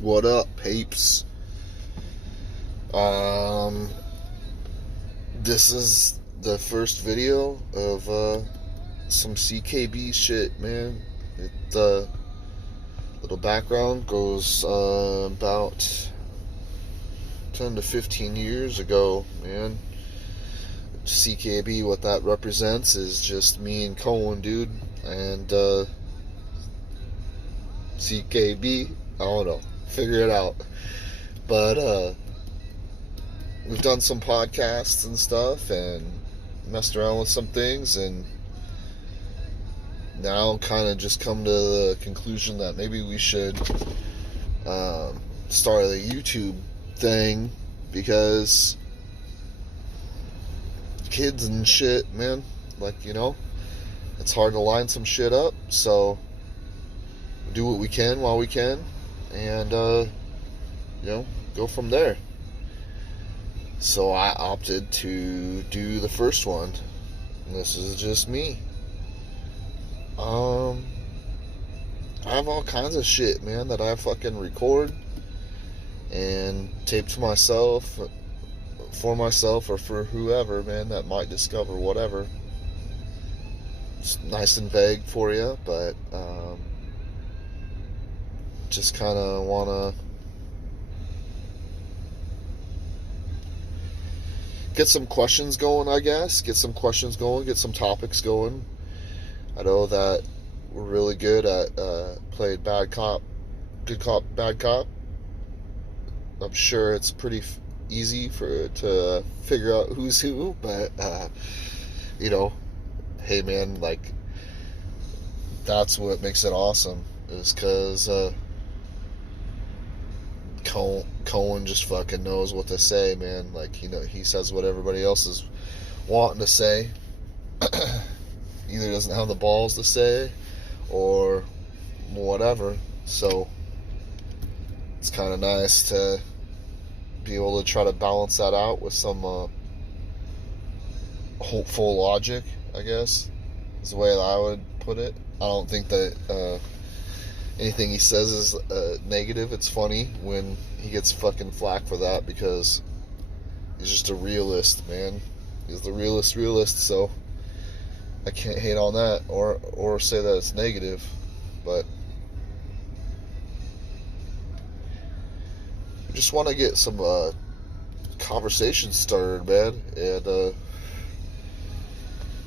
What up, peeps? This is the first video of some CKB shit, man. It little background goes about 10 to 15 years ago, man. CKB, what that represents is just me and Cohen, dude, and CKB. I don't know, figure it out. But we've done some podcasts and stuff and messed around with some things, and now kind of just come to the conclusion that maybe we should start a YouTube thing, because kids and shit, man, like, it's hard to line some shit up, so do what we can while we can, and go from there. So I opted to do the first one. This is just me. I have all kinds of shit, man, that I fucking record and tape to myself, for myself or for whoever, man, that might discover whatever. It's nice and vague for you, but just kind of want to get some questions going, I guess. Get some questions going, get some topics going. I know that we're really good at playing bad cop, good cop, bad cop. I'm sure it's pretty easy to figure out who's who, but hey, man, like, that's what makes it awesome, is because Cohen just fucking knows what to say, man. Like, he says what everybody else is wanting to say. Either doesn't have the balls to say or whatever. So it's kind of nice to be able to try to balance that out with some hopeful logic, I guess, is the way that I would put it. I don't think that anything he says is negative. It's funny when he gets fucking flack for that, because he's just a realist, man. He's the realist, so I can't hate on that or say that it's negative. But I just want to get some conversation started, man, and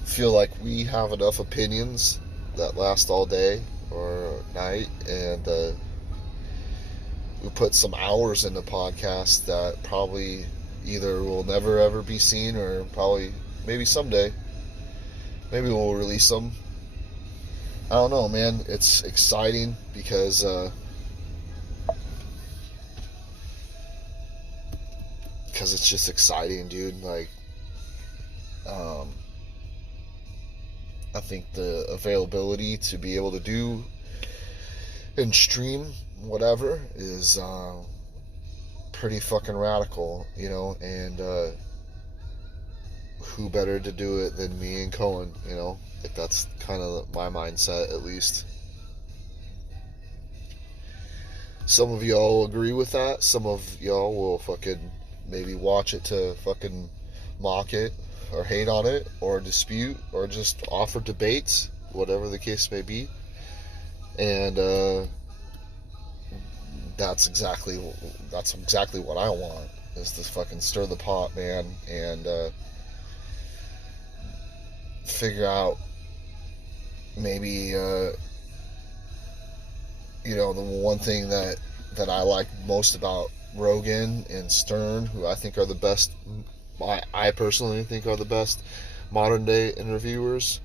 feel like we have enough opinions that last all day or night, and we put some hours into podcasts that probably either will never ever be seen, or probably maybe someday maybe we'll release them. I don't know, man. It's exciting because it's just exciting, dude. Like, I think the availability to be able to do and stream whatever is pretty fucking radical, and who better to do it than me and Cohen, Like, that's kind of my mindset, at least. Some of y'all agree with that. Some of y'all will fucking maybe watch it to fucking mock it or hate on it or dispute or just offer debates, whatever the case may be. And that's exactly what I want, is to fucking stir the pot, man, and figure out maybe the one thing that I like most about Rogan and Stern, who I think are the best, I personally think are the best modern day interviewers,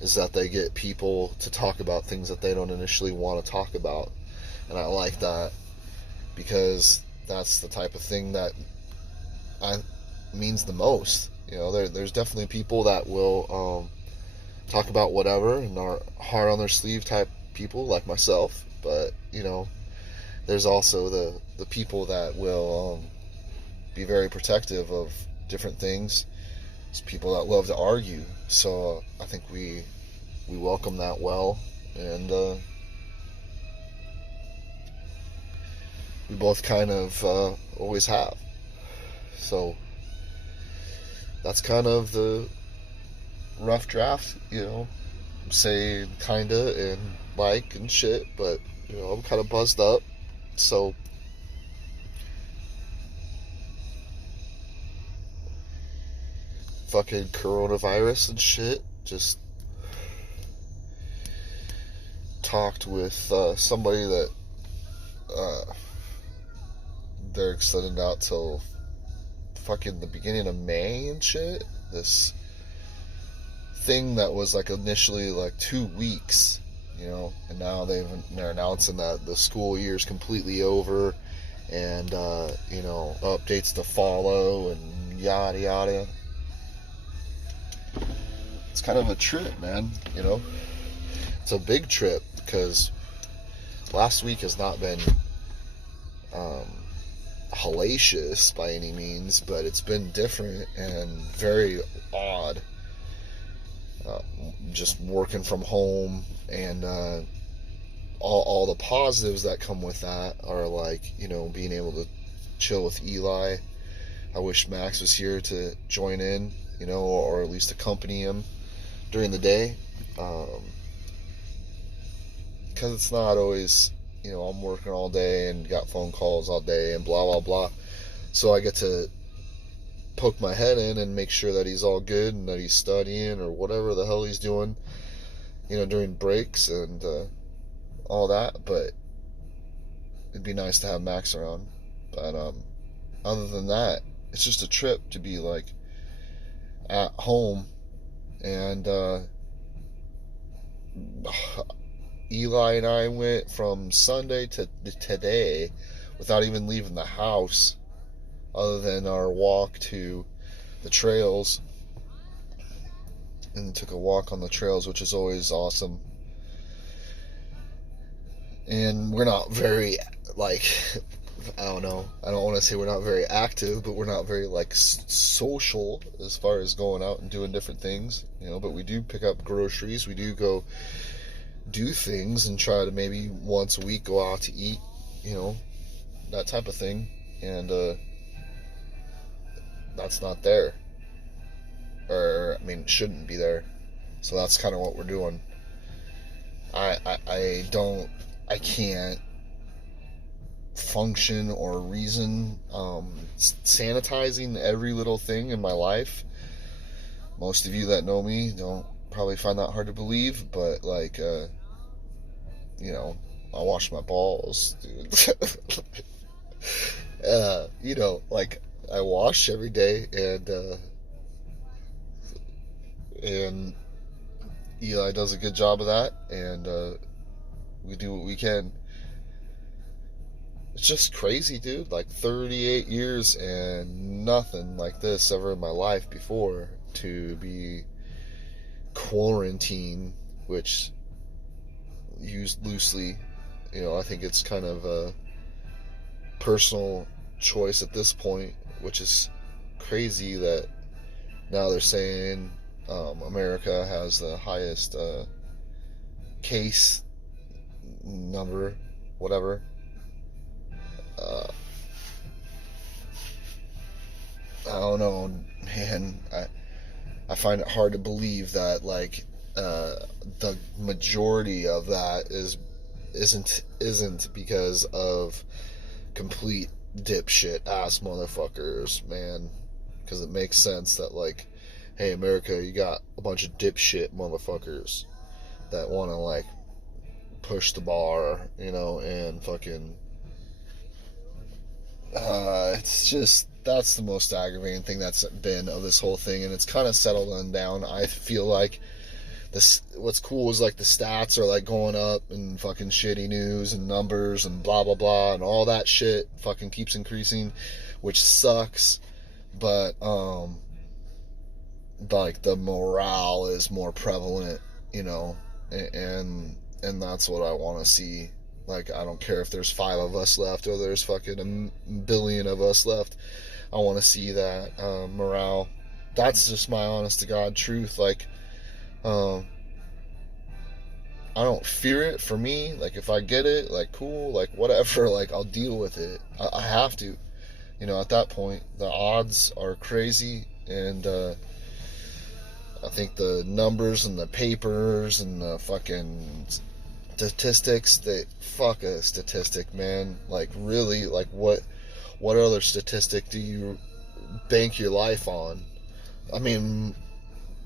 is that they get people to talk about things that they don't initially want to talk about. And I like that, because that's the type of thing that means the most. There's definitely people that will talk about whatever and are hard on their sleeve type people, like myself. But there's also the people that will be very protective of different things. It's people that love to argue. So I think we welcome that well, and we both kind of always have. So that's kind of the rough draft, say kinda and like and shit, but I'm kind of buzzed up. So fucking coronavirus and shit. Just talked with somebody that uh, they're extending out till fucking the beginning of May and shit. This thing that was like initially like 2 weeks, and now they're announcing that the school year is completely over, and updates to follow and yada yada. It's kind of a trip, man. It's a big trip because last week has not been hellacious by any means, but it's been different and very odd. Just working from home and all the positives that come with that are like, being able to chill with Eli. I wish Max was here to join in, or at least accompany him during the day. Because it's not always, I'm working all day and got phone calls all day and blah, blah, blah. So I get to poke my head in and make sure that he's all good and that he's studying or whatever the hell he's doing, during breaks and all that. But it'd be nice to have Max around. But other than that, it's just a trip to be like at home. And Eli and I went from Sunday to today without even leaving the house, other than our walk to the trails, and took a walk on the trails, which is always awesome. And we're not very, like, I don't know, I don't want to say we're not very active, but we're not very, like, social as far as going out and doing different things, but we do pick up groceries, we do go do things and try to maybe once a week go out to eat, that type of thing. And that's not there, or it shouldn't be there. So that's kind of what we're doing. I can't function or reason sanitizing every little thing in my life. Most of you that know me don't probably find that hard to believe, but like I wash my balls, dude. Like I wash every day, and Eli does a good job of that, and we do what we can. It's just crazy, dude. Like 38 years and nothing like this ever in my life before, to be quarantined, which used loosely, I think it's kind of a personal choice at this point, which is crazy that now they're saying America has the highest case number, whatever. I don't know, man. I find it hard to believe that like the majority of that isn't because of complete dipshit ass motherfuckers, man. Because it makes sense that like, hey, America, you got a bunch of dipshit motherfuckers that want to like push the bar, and fucking. It's just, that's the most aggravating thing that's been of this whole thing, and it's kind of settled on down. I feel like what's cool is like the stats are like going up, and fucking shitty news and numbers and blah blah blah and all that shit fucking keeps increasing, which sucks. But like the morale is more prevalent, and that's what I want to see. Like, I don't care if there's 5 of us left or there's fucking a billion of us left. I want to see that morale. That's just my honest to God truth. Like, I don't fear it. For me, like, if I get it, like, cool, like, whatever, like, I'll deal with it. I have to. You know, at that point, the odds are crazy, and I think the numbers and the papers and the fucking statistics, they fuck a statistic, man. Like, really, like, what other statistic do you bank your life on? I mean,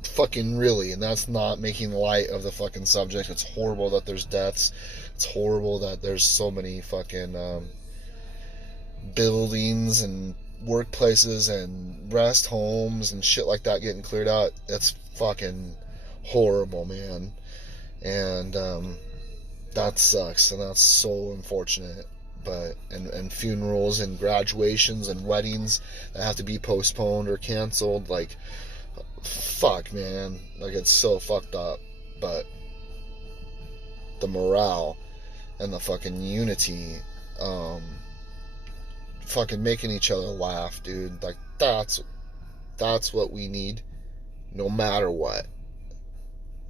fucking really, and that's not making light of the fucking subject. It's horrible that there's deaths. It's horrible that there's so many fucking buildings and workplaces and rest homes and shit like that getting cleared out. That's fucking horrible, man. And that sucks, and that's so unfortunate. But and funerals and graduations and weddings that have to be postponed or canceled, like, fuck, man, like, it's so fucked up. But the morale and the fucking unity, fucking making each other laugh, dude, like, that's what we need, no matter what,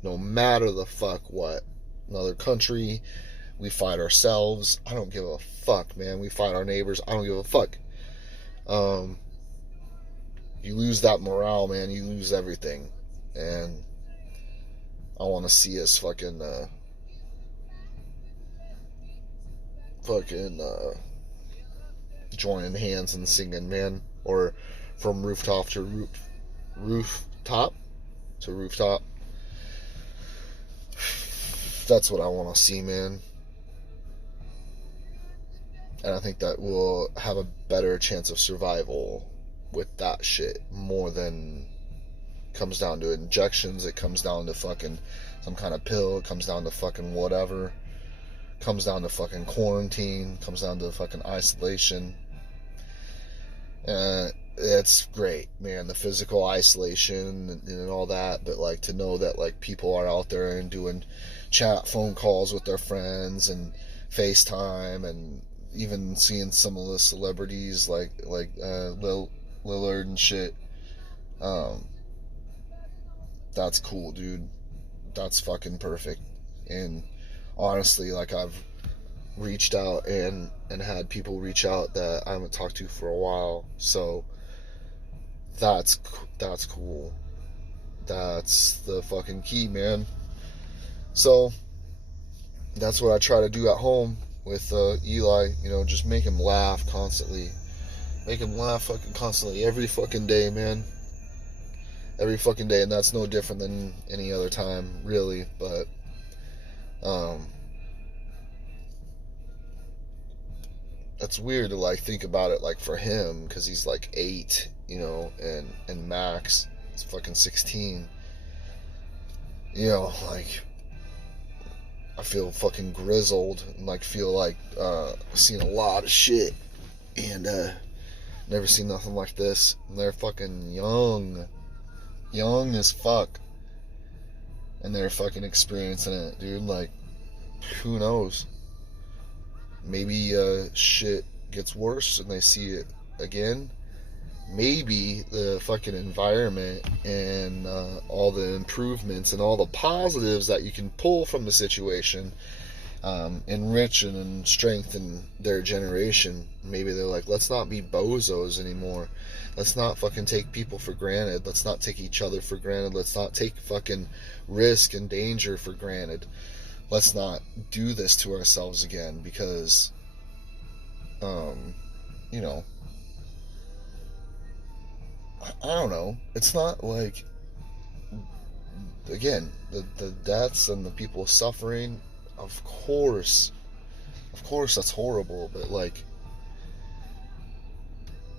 no matter the fuck what. Another country, we fight ourselves, I don't give a fuck, man. We fight our neighbors, I don't give a fuck. You lose that morale, man, you lose everything. And I want to see us fucking joining hands and singing, man. Or from rooftop to rooftop to rooftop. That's what I want to see, man. And I think that we'll have a better chance of survival with that shit, more than comes down to injections. It comes down to fucking some kind of pill. It comes down to fucking whatever. It comes down to fucking quarantine. It comes down to fucking isolation. It's great, man, the physical isolation and all that, but like, to know that, like, people are out there and doing chat phone calls with their friends and FaceTime, and even seeing some of the celebrities like Lillard and shit. That's cool, dude. That's fucking perfect. And honestly, like, I've reached out and had people reach out that I haven't talked to for a while. So that's cool. That's the fucking key, man. So that's what I try to do at home with Eli. You know, just make him laugh constantly. Make him laugh fucking constantly, every fucking day, man. Every fucking day, and that's no different than any other time, really. But it's weird to, like, think about it, like, for him, because he's like 8, you know, and Max is fucking 16. You know, like, I feel fucking grizzled, and, like, feel like seen a lot of shit, and never seen nothing like this. And they're fucking young as fuck, and they're fucking experiencing it, dude. Like, who knows? Maybe shit gets worse and they see it again. Maybe the fucking environment and all the improvements and all the positives that you can pull from the situation enrich and strengthen their generation. Maybe they're like, let's not be bozos anymore. Let's not fucking take people for granted. Let's not take each other for granted. Let's not take fucking risk and danger for granted. Let's not do this to ourselves again, because you know, I don't know. It's not like, again, the deaths and the people suffering, of course that's horrible, but, like,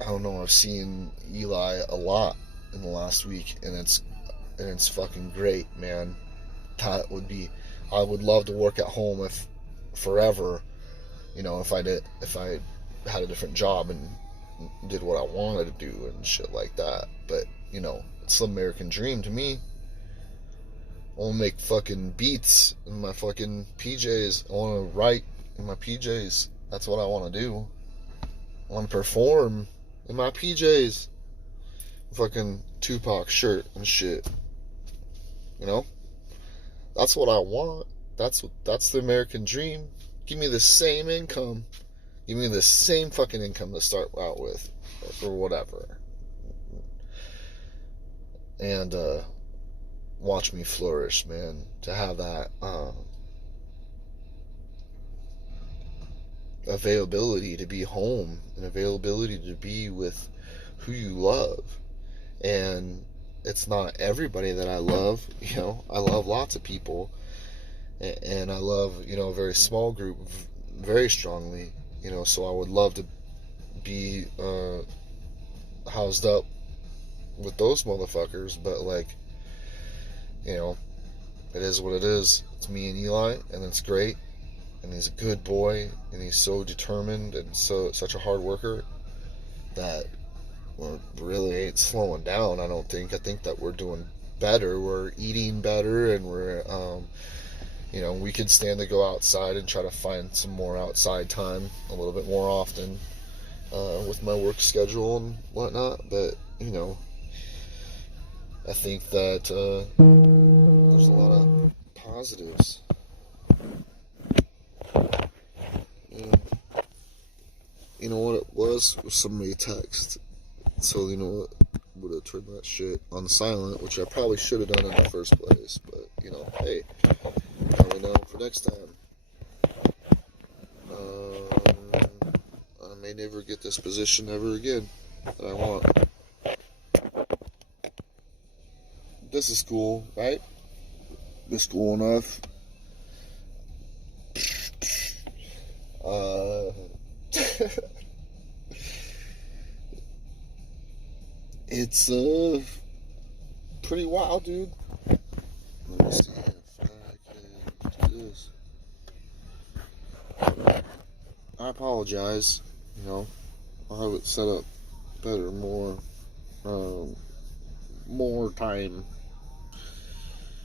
I don't know, I've seen Eli a lot in the last week, and it's fucking great, man. That would be, I would love to work at home if forever, you know, if I had a different job and did what I wanted to do and shit like that. But, you know, it's the American dream to me. I want to make fucking beats in my fucking PJs. I want to write in my PJs. That's what I want to do. I want to perform in my PJs. Fucking Tupac shirt and shit. You know? That's what I want. That's the American dream. Give me the same income. Give me the same fucking income to start out with, or whatever, and watch me flourish, man. To have that availability to be home and availability to be with who you love. And it's not everybody that I love. You know, I love lots of people, and I love, you know, a very small group very strongly. You know, so I would love to be housed up with those motherfuckers, but like, you know, it is what it is. It's me and Eli, and it's great, and he's a good boy, and he's so determined and such a hard worker that really ain't slowing down. I don't think. I think that we're doing better. We're eating better, and we're you know, we could stand to go outside and try to find some more outside time a little bit more often with my work schedule and whatnot. But, you know, I think that there's a lot of positives. And you know what it was somebody text. So, you know what? Would have turned that shit on silent, which I probably should have done in the first place. But, you know, hey, now we know for next time. I may never get this position ever again that I want. This is cool, right? This is cool enough. It's pretty wild, dude. Let me see if I can do this. I apologize. You know, I'll have it set up better, more time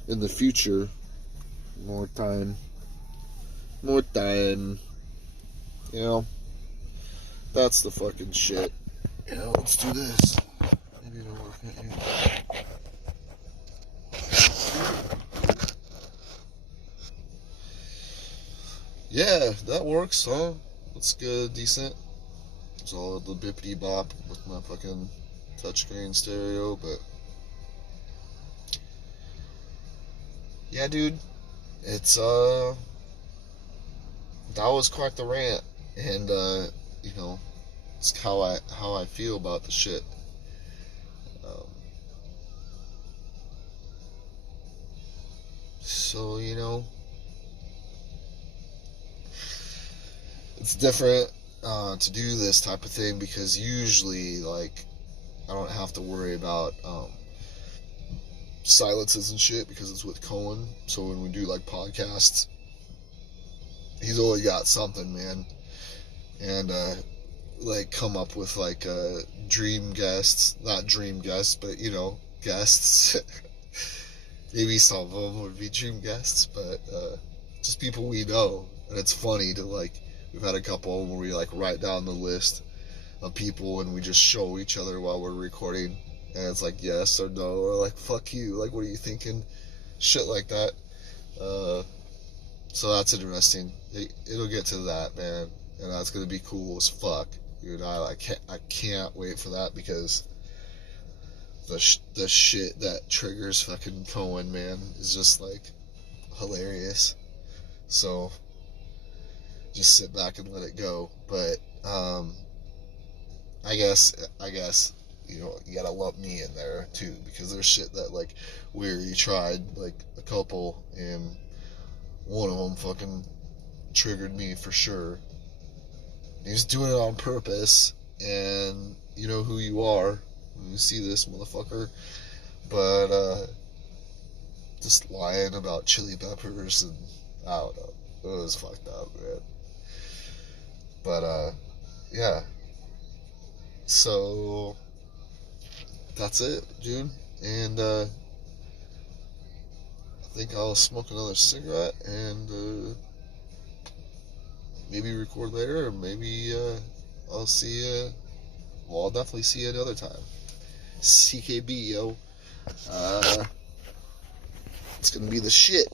in the future. More time. You know, that's the fucking shit. You know, let's do this. Maybe it'll work at you. Yeah, that works, huh? That's good, decent. It's all the bippity bop with my fucking touchscreen stereo, but yeah, dude, it's that was quite the rant, and you know, it's how I feel about the shit. So, you know, it's different to do this type of thing because usually, like, I don't have to worry about silences and shit because it's with Cohen. So when we do like podcasts, he's always got something, man, and like come up with like dream guests, not dream guests, but you know, guests. Maybe some of them would be dream guests, but just people we know. And it's funny to like, we've had a couple where we like write down the list of people and we just show each other while we're recording, and it's like yes or no, or like fuck you, like what are you thinking, shit like that. So that's interesting. It'll get to that, man, and that's gonna be cool as fuck, dude. I can't wait for that because the shit that triggers fucking Cohen, man, is just like hilarious. So just sit back and let it go. But I guess you know, you gotta lump me in there too, because there's shit that like we tried like a couple, and one of them fucking triggered me for sure. He was doing it on purpose, and you know who you are when you see this motherfucker. But just lying about chili peppers, and I don't know, it was fucked up, man. But yeah, so that's it, dude. And I think I'll smoke another cigarette and maybe record later, or maybe I'll see you. Well, I'll definitely see you another time. CKB, yo. It's gonna be the shit.